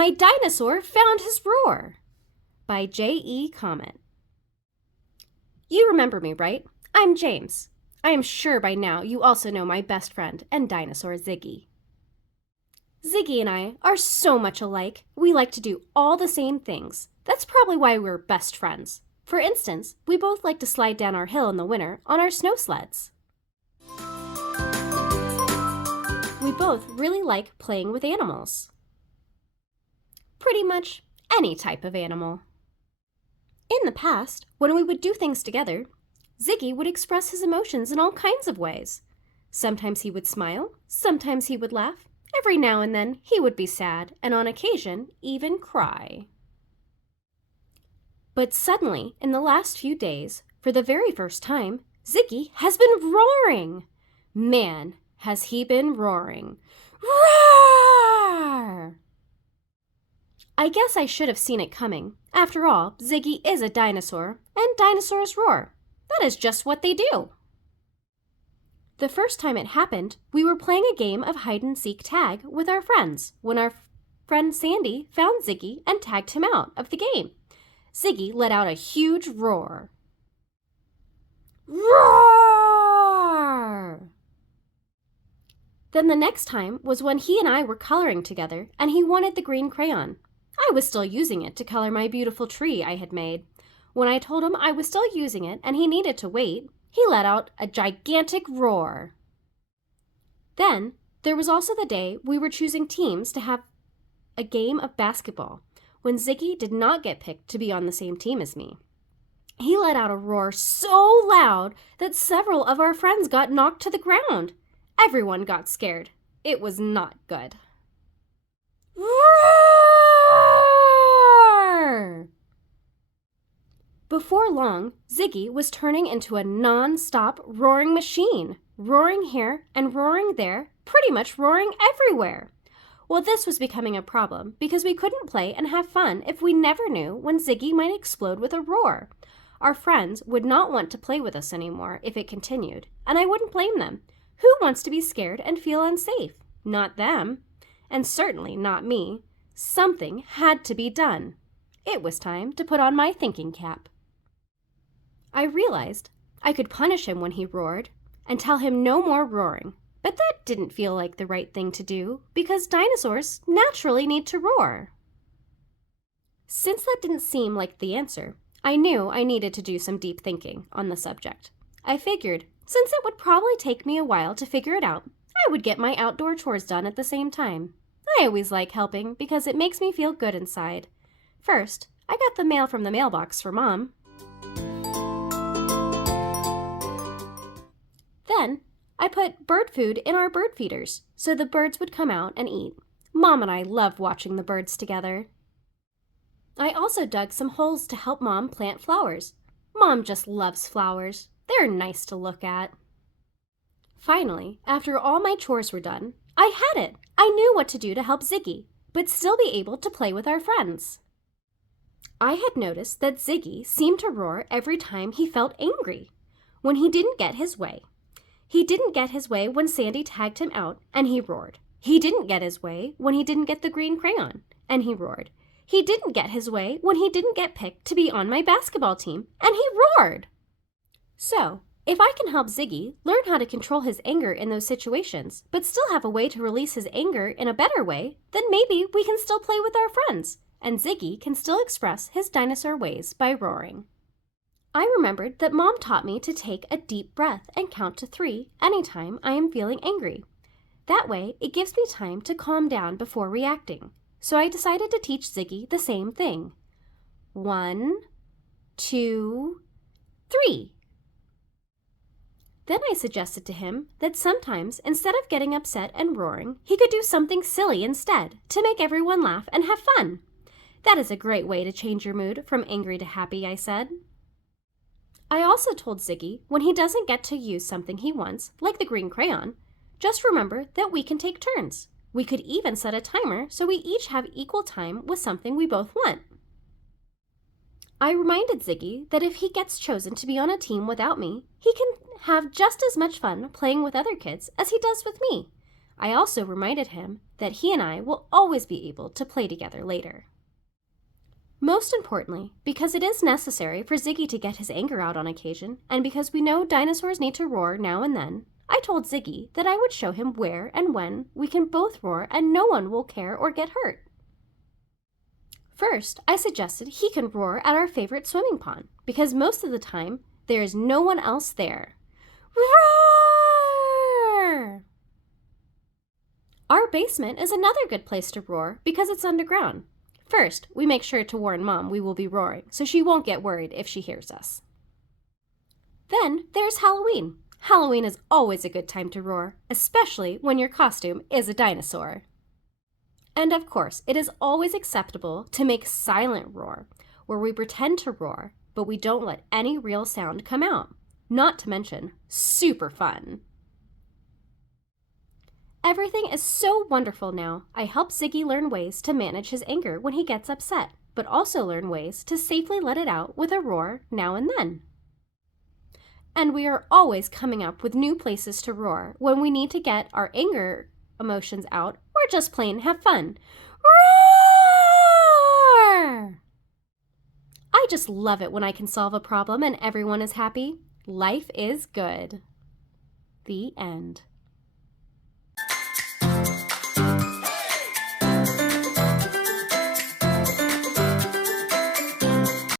My dinosaur found his roar! By J.E. Comet. You remember me, right? I'm James. I am sure by now you also know my best friend and dinosaur Ziggy. Ziggy and I are so much alike. We like to do all the same things. That's probably why we're best friends. For instance, we both like to slide down our hill in the winter on our snow sleds. We both really like playing with animals. Pretty much any type of animal. In the past, when we would do things together, Ziggy would express his emotions in all kinds of ways. Sometimes he would smile, sometimes he would laugh. Every now and then he would be sad, and on occasion even cry. But suddenly, in the last few days, for the very first time, Ziggy has been roaring. Man, has he been roaring. Roar! I guess I should have seen it coming. After all, Ziggy is a dinosaur, and dinosaurs roar. That is just what they do. The first time it happened, we were playing a game of hide-and-seek tag with our friends when our friend Sandy found Ziggy and tagged him out of the game. Ziggy let out a huge roar. Roar! Then the next time was when he and I were coloring together and he wanted the green crayon. I was still using it to color my beautiful tree I had made. When I told him I was still using it and he needed to wait, he let out a gigantic roar. Then there was also the day we were choosing teams to have a game of basketball, when Ziggy did not get picked to be on the same team as me. He let out a roar so loud that several of our friends got knocked to the ground. Everyone got scared. It was not good. Roar! Before long, Ziggy was turning into a non-stop roaring machine, roaring here and roaring there, pretty much roaring everywhere. Well, this was becoming a problem because we couldn't play and have fun if we never knew when Ziggy might explode with a roar. Our friends would not want to play with us anymore if it continued, and I wouldn't blame them. Who wants to be scared and feel unsafe? Not them, and certainly not me. Something had to be done. It was time to put on my thinking cap. I realized I could punish him when he roared and tell him no more roaring. But that didn't feel like the right thing to do because dinosaurs naturally need to roar. Since that didn't seem like the answer, I knew I needed to do some deep thinking on the subject. I figured, since it would probably take me a while to figure it out, I would get my outdoor chores done at the same time. I always like helping because it makes me feel good inside. First, I got the mail from the mailbox for Mom. Then, I put bird food in our bird feeders so the birds would come out and eat. Mom and I love watching the birds together. I also dug some holes to help Mom plant flowers. Mom just loves flowers. They're nice to look at. Finally, after all my chores were done, I had it. I knew what to do to help Ziggy, but still be able to play with our friends. I had noticed that Ziggy seemed to roar every time he felt angry, when he didn't get his way. He didn't get his way when Sandy tagged him out, and he roared. He didn't get his way when he didn't get the green crayon, and he roared. He didn't get his way when he didn't get picked to be on my basketball team, and he roared. So, if I can help Ziggy learn how to control his anger in those situations, but still have a way to release his anger in a better way, then maybe we can still play with our friends, and Ziggy can still express his dinosaur ways by roaring. I remembered that Mom taught me to take a deep breath and count to 3 anytime I am feeling angry. That way, it gives me time to calm down before reacting. So I decided to teach Ziggy the same thing. 1, 2, 3. Then I suggested to him that sometimes, instead of getting upset and roaring, he could do something silly instead to make everyone laugh and have fun. That is a great way to change your mood from angry to happy, I said. I also told Ziggy when he doesn't get to use something he wants, like the green crayon, just remember that we can take turns. We could even set a timer so we each have equal time with something we both want. I reminded Ziggy that if he gets chosen to be on a team without me, he can have just as much fun playing with other kids as he does with me. I also reminded him that he and I will always be able to play together later. Most importantly, because it is necessary for Ziggy to get his anger out on occasion, and because we know dinosaurs need to roar now and then, I told Ziggy that I would show him where and when we can both roar and no one will care or get hurt. First, I suggested he can roar at our favorite swimming pond, because most of the time, there is no one else there. Roar! Our basement is another good place to roar because it's underground. First, we make sure to warn Mom we will be roaring, so she won't get worried if she hears us. Then there's Halloween. Halloween is always a good time to roar, especially when your costume is a dinosaur. And of course, it is always acceptable to make silent roar, where we pretend to roar, but we don't let any real sound come out. Not to mention, super fun. Everything is so wonderful now. I help Ziggy learn ways to manage his anger when he gets upset, but also learn ways to safely let it out with a roar now and then. And we are always coming up with new places to roar when we need to get our anger emotions out or just plain have fun. Roar! I just love it when I can solve a problem and everyone is happy. Life is good. The end.